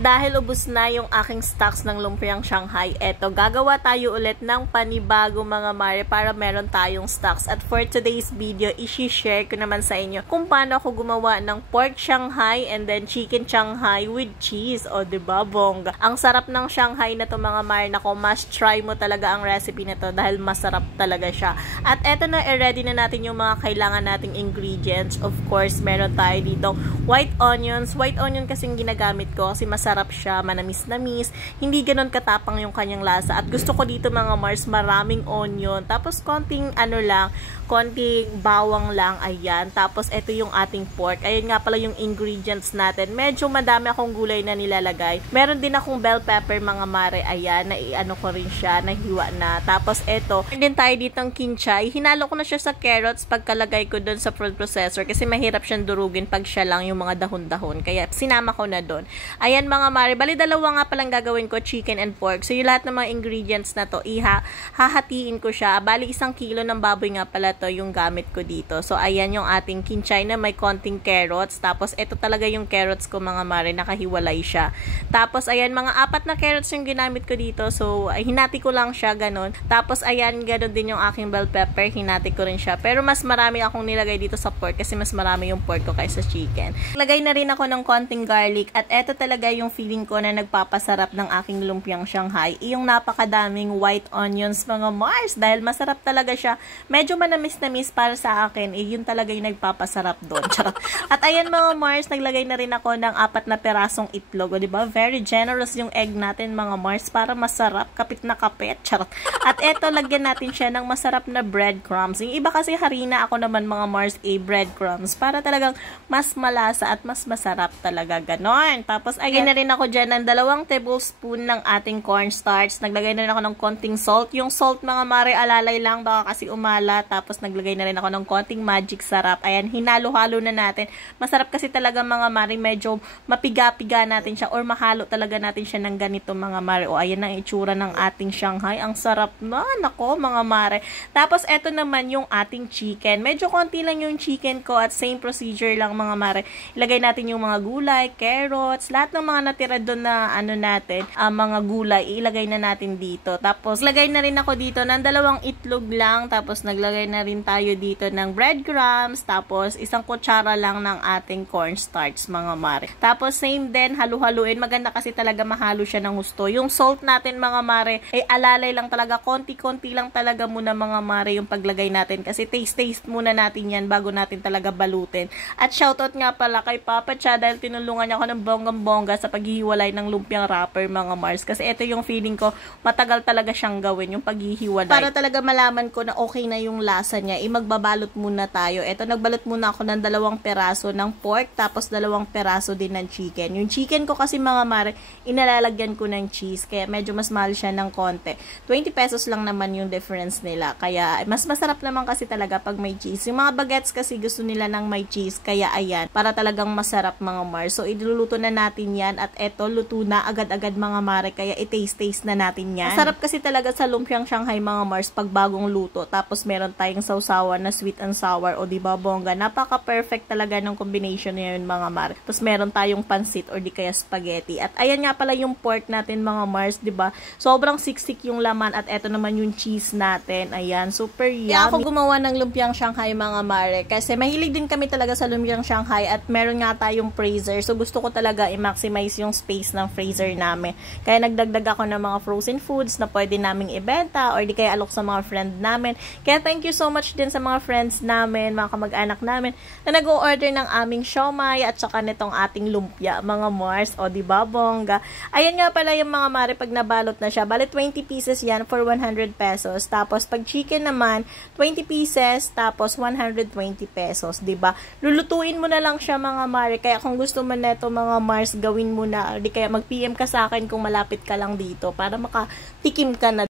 Dahil ubos na yung aking stocks ng lumpiang Shanghai, eto, gagawa tayo ulit ng panibago mga mare para meron tayong stocks. At for today's video, isi-share ko naman sa inyo kung paano ako gumawa ng pork Shanghai and then chicken Shanghai with cheese. O, diba, bongga? Ang sarap ng Shanghai na to mga mare. Nako, must try mo talaga ang recipe na to dahil masarap talaga siya. At eto na, i-ready na natin yung mga kailangan nating ingredients. Of course, meron tayo dito white onions. White onion kasing ginagamit ko kasi masarap siya, manamis-namis, hindi ganon katapang yung kanyang lasa. At gusto ko dito mga Mars, maraming onion, tapos konting konting bawang lang, ayan. Tapos ito yung ating pork. Ayan nga pala yung ingredients natin. Medyo madami akong gulay na nilalagay. Meron din akong bell pepper mga mare, ayan, na i-ano ko rin siya, nahiwa na. Tapos ito, meron din tayo ditong kinchay. Hinalo ko na siya sa carrots pagkalagay ko doon sa food processor kasi mahirap siyang durugin pag siya lang yung mga dahon-dahon. Kaya sinama ko na doon. Ayan mga mare, bali dalawa nga palang gagawin ko, chicken and pork. So yung lahat ng mga ingredients na to, hahatiin ko siya. Bali 1 kilo ng baboy nga pala to yung gamit ko dito. So ayan yung ating kinchay na may konting carrots. Tapos ito talaga yung carrots ko mga mare, nakahiwalay siya. Tapos ayan, mga 4 na carrots yung ginamit ko dito. So hinati ko lang siya ganon. Tapos ayan, ganon din yung aking bell pepper, hinati ko rin siya. Pero mas marami akong nilagay dito sa pork kasi mas marami yung pork ko kaysa chicken. Lagay na rin ako ng konting garlic at eto talaga yung feeling ko na nagpapasarap ng aking lumpiang Shanghai. Yung napakadaming white onions mga Mars dahil masarap talaga siya. Medyo manamis-namis para sa akin. Yun talaga yung nagpapasarap doon. At ayan mga Mars, naglagay na rin ako ng 4 na perasong itlog. O, diba? Very generous yung egg natin mga Mars para masarap. Kapit na kapit. Charot. At eto, lagyan natin siya ng masarap na breadcrumbs. Yung iba kasi harina, ako naman mga Mars, breadcrumbs para talagang mas malasa at mas masarap talaga. Ganon. Tapos ayan na rin ako dyan ng 2 tablespoon ng ating cornstarch. Naglagay na rin ako ng konting salt. Yung salt mga mare, alalay lang, baka kasi umala. Tapos naglagay na rin ako ng konting magic sarap. Ayan, hinalo-halo na natin. Masarap kasi talaga mga mare, medyo mapiga-piga natin siya or mahalo talaga natin siya ng ganito mga mare. O ayan ang itsura ng ating Shanghai. Ang sarap na, nako mga mare. Tapos eto naman yung ating chicken. Medyo konti lang yung chicken ko at same procedure lang mga mare. Ilagay natin yung mga gulay, carrots, lahat ng mga natira doon na natin, mga gulay, ilagay na natin dito. Tapos, lagay na rin ako dito ng 2 itlog lang. Tapos, naglagay na rin tayo dito ng breadcrumbs. Tapos, 1 kutsara lang ng ating cornstarch, mga mare. Tapos, same din, halu-haluin. Maganda kasi talaga mahalo siya ng gusto. Yung salt natin, mga mare, ay alalay lang talaga. Konti-konti lang talaga muna, mga mare, yung paglagay natin. Kasi taste muna natin yan bago natin talaga balutin. At shoutout nga pala kay Papa Cha dahil tinulungan niya ako ng bonggang-bongga sa paghihiwalay ng lumpiang wrapper mga Mars. Kasi ito yung feeling ko, matagal talaga siyang gawin, yung paghihiwalay. Para talaga malaman ko na okay na yung lasa niya, magbabalot muna tayo. Ito, nagbalot muna ako ng 2 peraso ng pork, tapos 2 peraso din ng chicken. Yung chicken ko kasi mga Mare, inalalagyan ko ng cheese, kaya medyo mas mahal siya ng konti. 20 pesos lang naman yung difference nila. Kaya, mas masarap naman kasi talaga pag may cheese. Yung mga bagets kasi gusto nila ng may cheese, kaya ayan, para talagang masarap mga Mars. So, iluluto na natin yan at eto, luto na agad-agad mga mare, kaya i-taste na natin yan. Masarap kasi talaga sa lumpiang Shanghai mga Mars pag bagong luto, tapos meron tayong sausawan na sweet and sour, o diba bongga, napaka-perfect talaga ng combination na yun mga mare. Tapos meron tayong pansit or di kaya spaghetti. At ayan nga pala yung pork natin mga Mars, diba? Sobrang siksik yung laman at eto naman yung cheese natin. Ayan, super yummy. Kaya ako gumawa ng lumpiang Shanghai mga mare kasi mahilig din kami talaga sa lumpiang Shanghai at meron nga tayong freezer. So gusto ko talaga i-maximize yung space ng freezer namin. Kaya nagdagdag ako ng mga frozen foods na pwede naming ibenta or di kaya alok sa mga friend namin. Kaya thank you so much din sa mga friends namin, mga kamag-anak namin na nag-o-order ng aming siomai at saka nitong ating lumpia, mga Mars. O diba bongga? Ayan nga pala yung mga mare pag nabalot na siya. Bale 20 pieces yan for 100 pesos. Tapos pag chicken naman, 20 pieces tapos 120 pesos. Diba? Lulutuin mo na lang siya mga mare. Kaya kung gusto mo neto mga Mars, gawin mo na. Di kaya mag-PM ka sa akin kung malapit ka lang dito para makatikim ka na.